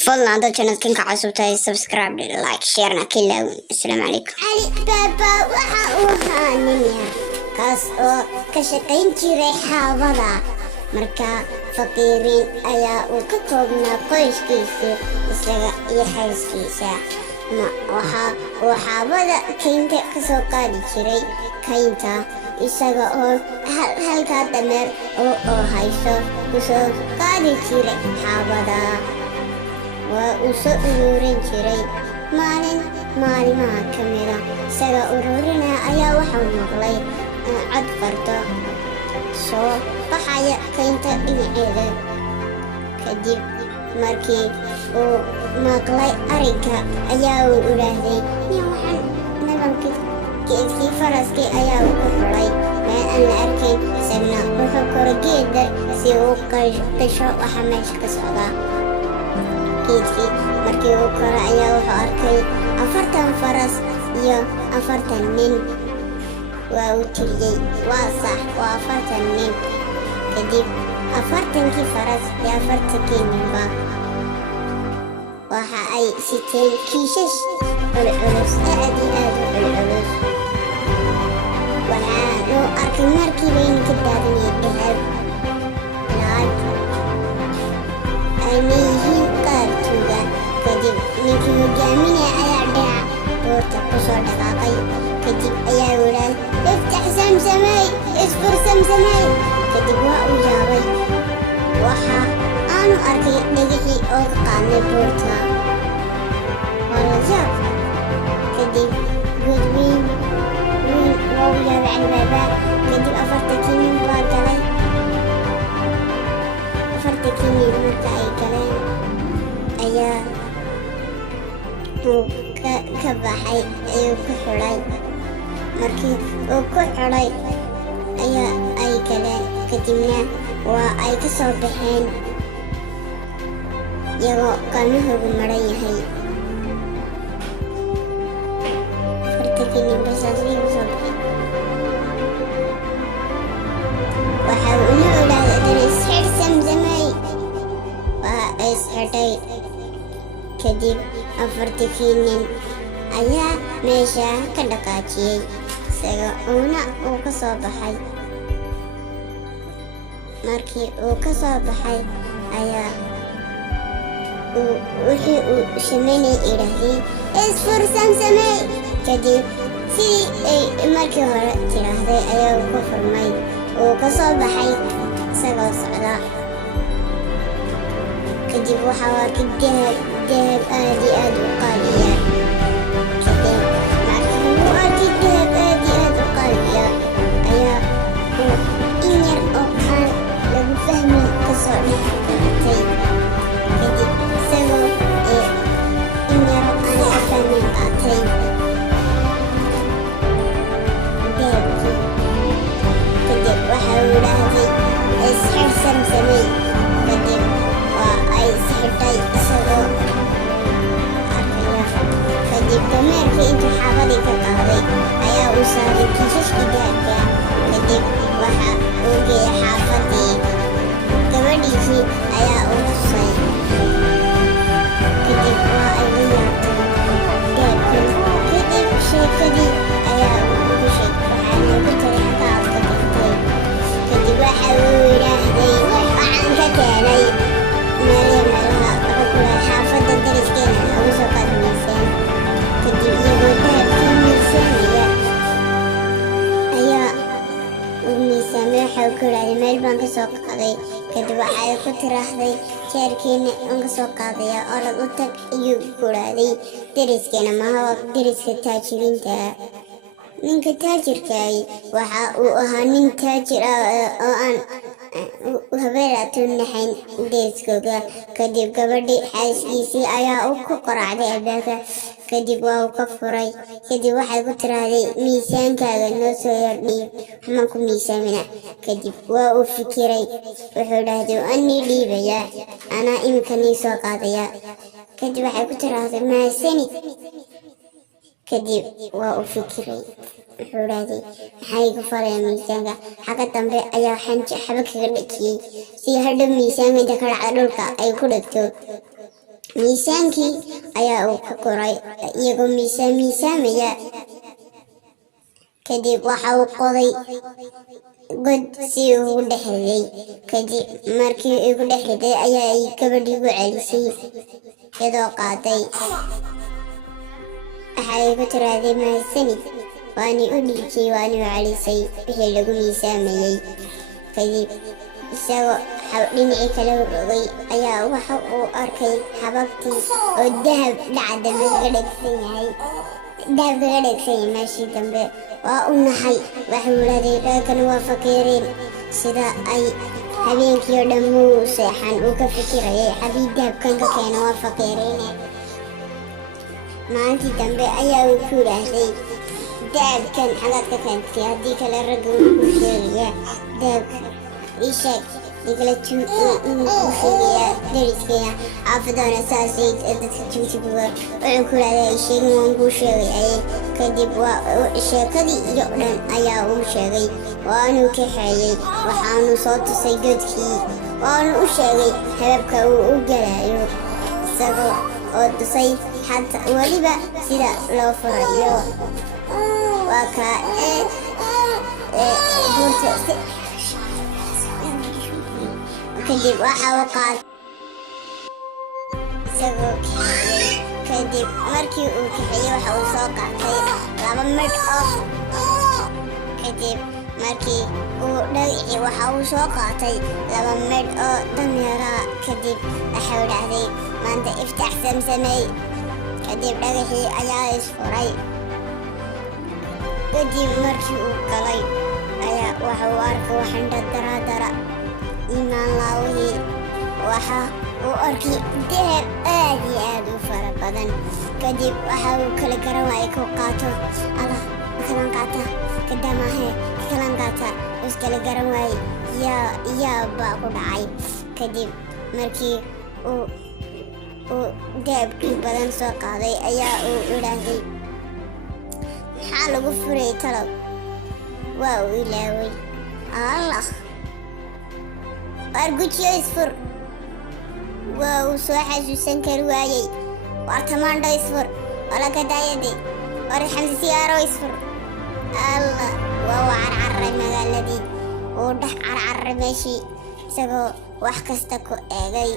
فضلا هذا channel كنك عصبتها سبسكرايب لايك شيرنا كله. السلام عليكم. علي بابا waxa nin kaas oo ka shaqayn jiray xaabada marka faqiirin ayaa uu ka koobnaa qoyskiisa isaga iyo xaaskiisa waxa xaabada kaynta ka soo qaadi jiray kaynta isaga oo halka dameer oo hayso kusoo qaadi jiray xaabada waa uu soo ururin jiray maalimaha ka mida isaga ururina ayaa waxaa maqlay cod fardo soo baxaya kaynta dhinaceeda kadib markii uu maqlay ariga ayaa uu idhaahday waxaan nimankii faraskii ayaa uu ku xulay meel aan la arkayn isagna wuxuu koro geeda si uu qisho waxa meesha ka socdaa geedkii markii uu koro ayaa wuxuu arkay 40 faras iyo 40 nin waa uu tiriyey waa sax waa 40 nin kadib 40kii faras iyo 40kii ninba waxa ay siteen kiishash culculus aad iyo aad u culculus waxaanu arkay markiiba in ka daadanaya dahab lacag ayna yihiin qaar tuuga kadib ninkii hogaaminaya ayaa dhinac buurta ku soo dhaqaaqay kadib ayaa wadaad iftax samsamay isfur samsamay kadib waa uu yaabay waxa aanu arkay dhagixii oo ka qaadnay buurta waa la yaab kadib gudweyn waa uu yaabay albaaba kadib 40kii nin baa galay 40kii nin marka ay galeen ayaa uu ka baxay ayuu ku xulay markii uu ku xulay ayaa ay galeen kadibna waa ay ka soo baxeen iyagoo qalmahoogu maran yahay 40kii nin basaasay u soo baxeen waxa uu ina ogaaday isxir samsamay waa isxidhay kadib 40kii nin ayaa meesha ka dhaqaajiyey isaga uuna uu ka soo baxay markii uu ka soo baxay ayaa wixii uu sameynay idhaahday isfur samsamay kadib sidii ay markii hore tiraahday ayaa uu ku furmay uu ka soo baxay isagoo socda kadib waxaa arkay dahab aad iyo aad u qaaliya kadib markii uu arkay dahab aad iyo aad u qaaliya ayaa uu in yar oo aan lagu fahmin kasoo dhex qaatay kadib isagoo in yar oo aan laga fahmin qaatay dahabkii kadib waxa uu idhaahday isxir samsamay kadib waa ay sixirtay isagoo arkaya kadib dameerkii intuu xaabadii ka qaaday ayaa uu saaray kiishashkii dahabka kadib waxa uu geeyay xaafadii gabadhiisii ayaa u tusay kadib waa ay la yaabtay dahabkan kadib sheekadii ayaa ugu sheegay waxaa loogu taray xataa aad ka tagtay kadib waxa uu idhaahday waxaan ka keenay meelaha kula xaafadda dariskeena lagu soo qaadi miisaan kadib iyagoo dahabkii miisaanaya ayaa uu miisaamay waxa uu ku idhaahday meel baan ka soo qaaday kadib waxa ay ku tiraahday jeerkiina aan ka soo qaadaya orod u tag ayuu ku idhaahday dariskeena maha dariska taajiriinta ninka taajirkaay waxa uu ahaa nin taajir ah oo aan habeeraatu naxayn deriskooga kadib gabadhii xaaskiisii ayaa u ku qoracday albaabka kadib waa uu ka furay kadib waxay ku tiraahday miisaankaaga noo soo yardhiib waxmaan ku miisaamina kadib waa uu fikiray wuxuu dhahday anii dhiibaya anaa iminka nii soo qaadaya kadib waxay ku tiraahday mahadsanid kadib waa uu fikiray wuxuu dhahday maxaa igu falaya miisaanka xagga dambe ayaa xaba kaga dhajiyey si hadhow miisaanka inta ka dhacda dhulka ay ku dhegto miisaankii ayaa uu ka koray iyagoo miisaamaya. kadib waxa uu qoday god si uu ugu dhex riday. kadib markii ugu dhex riday ayaa ay gabadhii ugu celisay iyadoo qaaday. waxay ku tiraahday mahadsanid, waani u dhiibtay waani u celisay wixii lagu miisaamayay. kadib isagoo dhinacii kale u rogay ayaa waxa uu arkay xabagtii oo dahab dhaca dambe kaga dhegsan yahay meeshii dambe. waa u naxay, waxuu leeday reerkan waa fakiiriin, sida ay habeenkii oo dhan muu seexan uu ka fikirayay xabii dahabkan ka keena waa fakiiriine. maalintii dambe ayaa uu ku yidhaahday dahabkan xagaad ka keentay, haddii kale ragga wuu ku sheegayaa dahabka ii sheeg, igala sheegayaa dariskaya xaafadoona saasay dadka jugjuguga. wuxuu ku yidhahday sheegin waan kuu sheegayay. kadib sheekadii iyo dhan ayaa uu sheegay, waanuu kaxeeyey, waxaanu soo tusay godkii, waanu u sheegay hababka uu u galayo, isagoo oo tusay xataa weliba sida loo furayo. waa kaa buurta. kadib waxa uu qaatay isagoo kaxeeyey. kadib markii uu kaxeeyey waxa uu soo qaatay 2 midh oo. kadib markii uu dhagixii waxa uu soo qaatay 2 midh oo dameera. kadib waxau dhahday maanta iftax samsamey. kadib dhagixii ayaa isfuray. kadib markii uu galay ayaa waxa uu arkay waxandha daraadara iimaan laawihii. waxa uu arkay dahab aad iyo aad u fara badan. kadib waxa uu kala garan waayay ku qaato allah kalan qaata kadamaahe kalan qaata iskala garan waayay yaa baa ku dhacay. kadib markii uu dahabkii badan soo qaaday ayaa uu idhaahday maxaa lagu furay talow. waa uu ilaaway. allah waargujiyo isfur. waa uu soo xasuusan kari waayey. waar tamaandho isfur. walaka daayade. waar xamsi siyaaro isfur. allah waa uu carcarray magaaladii. uu dhex carcarray meeshii isagoo wax kasta ku eegay.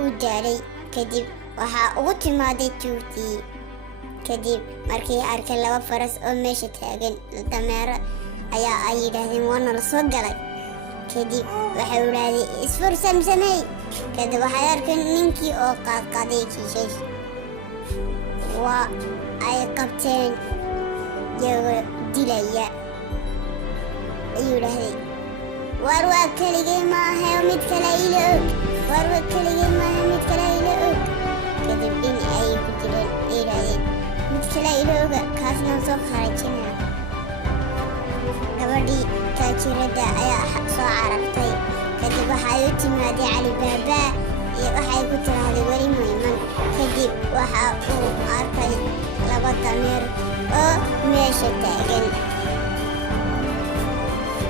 uu daalay. kadib waxaa ugu timaaday tuugtii. kadib markii arkay 2 faras oo meesha taagan dameero ayaa ay yidhaahdeen waana la soo galay. kadib waxay idhaahdeen isfur samsamey. kadib waxay arkeen ninkii oo qaadqaaday kiishash. waa ay qabteen iyagoo dilaya. ayuu idhaahday waar waa keligay maaha mid kale ila og. waar waa keligay maaha mid kale ila og. kadib dhinac ayay ku jireen yidhaahdeen mid kale ila oga kaasna soo kharajina. gabadhii taajirada ayaa soo carartay. kadib waxay u timaaday cali baabaa iyo waxay ku tiraahday weli muhiman. kadib waxa uu arkay 2 dameer oo meesha taagan.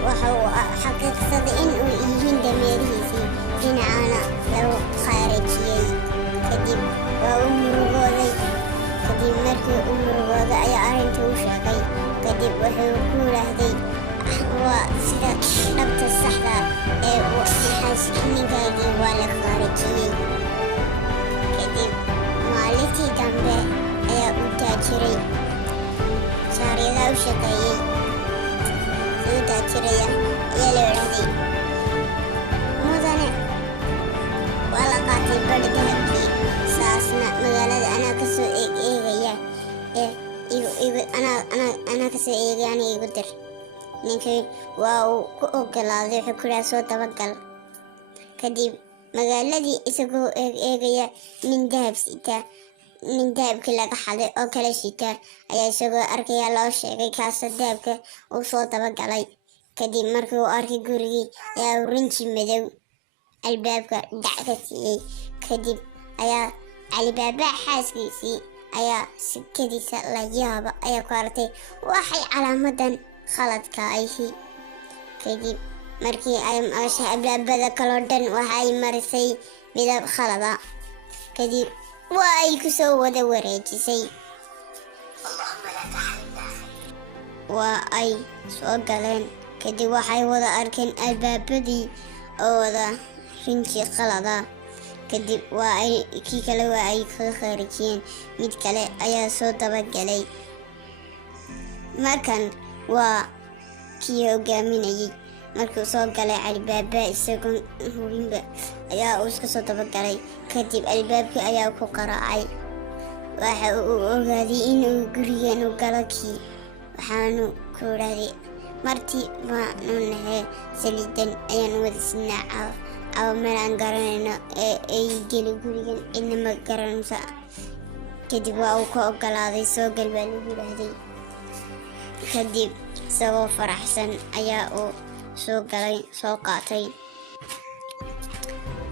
waxa uu xaqiiqsaday in uu yihiin dameerihiisii dhinacana lagu khaarajiyey. kadib waa uu murugooday. kadib markii uu murugooday ayaa arrintii u sheegay. kadib wuxuu ku yidhaahday waa sida dhabta saxda ee ninkaygii waa la khaarajiyey. kadib maalintii dambe ayaa uu taajiray shaariyada u shaqeeyey. suu taajiraya ayaa la idhaahday mudane waa la qaatay badh dahabkii. saasna magaalada anaa ka soo eegaya anaa ka soo eegay aniga igu dir. ninkii waa uu ku ogolaaday. wuxuu ku yidhaha soo dabagal. kadib magaaladii isagoo eegaya nin dahab sita, nin dahabkii laga xaday oo kala sita ayaa isagoo arkaya loo sheegay kaasoo dahabka uu soo dabagalay. kadib markii uu arkay gurigii ayaa uu rinji madow albaabka dhac ka siiyey. kadib ayaa calibaaba xaaskiisii ayaa sikadiisa la yaaba ayaa ku aragtay waxay calaamadan khaladka ahi. kadib markii ay maqashay albaabada kaloo dhan waxay marisay midab khalada. Kadib waa ay ku soo wada wareejisay. Waa ay soo galeen. Kadib waxay wada arkeen albaabadii oo wada rinji khalada. Kadib waa ay kii kale waa ay ka khaarijiyeen. Mid kale ayaa soo dabagalay. Markan waa kii hogaaminayay. Markuu soo galay albaaba isagoo hurinba ayaa uu iska soo dabagalay. Kadib albaabkii ayaa ku qaraacay. Waxa uu ogaaday inuu gurigan u galo kii. Waxaanu ku raadiyay martii maanu nahay saliidan ayaan wada sinaa aw meel aan garanayno ay geli gurigan cidna ma garanaysa. Kadib waa uu ka ogolaaday soo gal baa lagu yidhaahday. Kadib isagoo faraxsan ayaa uu soo galay soo qaatay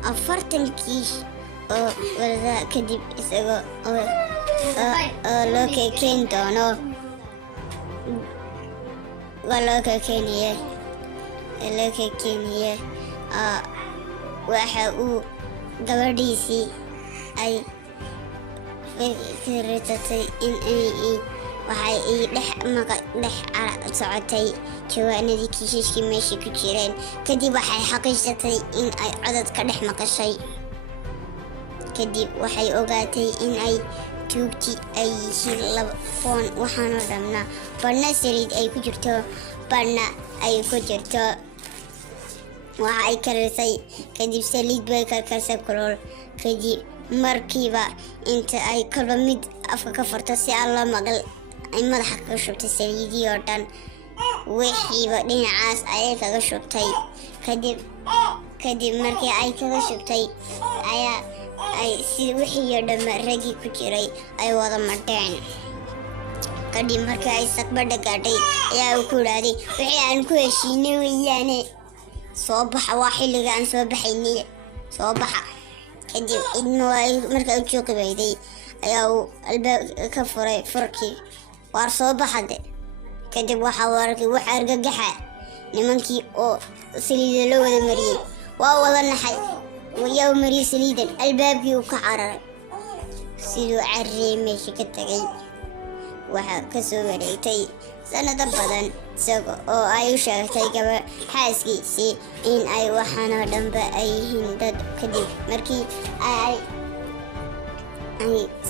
40 kiish oo wada. Kadib isagoo loo keen doono waa loo keeniyay waxa uu gabadhiisii ay fikiratay in waxay dhex socotay jawaanadii kiishashkii meesha ku jireen. Kadib waxay xaqiijatay in ay codad ka dhex maqashay. Kadib waxay ogaatay in ay tuugti ay yihiin 2 foon. waxaana dhamnaa badhna saliid ay ku jirto badhna ay ku jirto. waxa ay karisay. Kadib saliid bay karkarsay kulul. Kadib markiiba inta ay kalba mid afka ka furto si aan loo maqal ay madaxa kaga shubtay saliidii oo dhan. wixiiba dhinacaas ayay kaga shubtay. kadib markii ay kaga shubtay ayaa ay si wixii oo dhan ragii ku jiray ay wada madheen. Kadib markii ay saqbadha gaadhay ayaa uu ku yidhaahday wixii aan ku heshiinay weeyaane soo baxa. waa xilliga aan soo baxaynay soo baxa. kadib cidna markaa u joogi wayday ayaa uu albaab ka furay furkii. waar soo baxade. kadib waxaa uu arkay wax argagaxa nimankii oo saliida loo wada mariyey. waa wada naxay. wayaa mariyey saliidan. albaabkii uu ka cararay. siduu carriyey meeshii ka tagay. waxaa ka soo wareegtay sanado badan isaga oo ay u sheegtay xaaskiisii in ay waxaanoo dhanba ay yihiin dad. kadib markii ay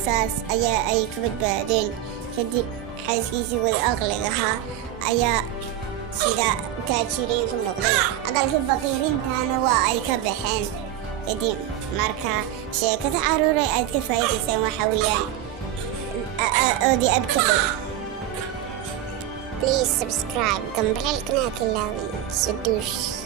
saas ayaa ay ka badbaadeen. kadib xaaskiisii wada aqligahaa ayaa sida taajiriin ku noqday. aqalkii faqiiriintana waa ay ka baxeen. kadib markaa sheekada caruuray aad ka faa'iidaysaan waxa weeyaan oodi abka dhow. Please subscribe. Gambalelkana ha ka ilaawin. Saduush.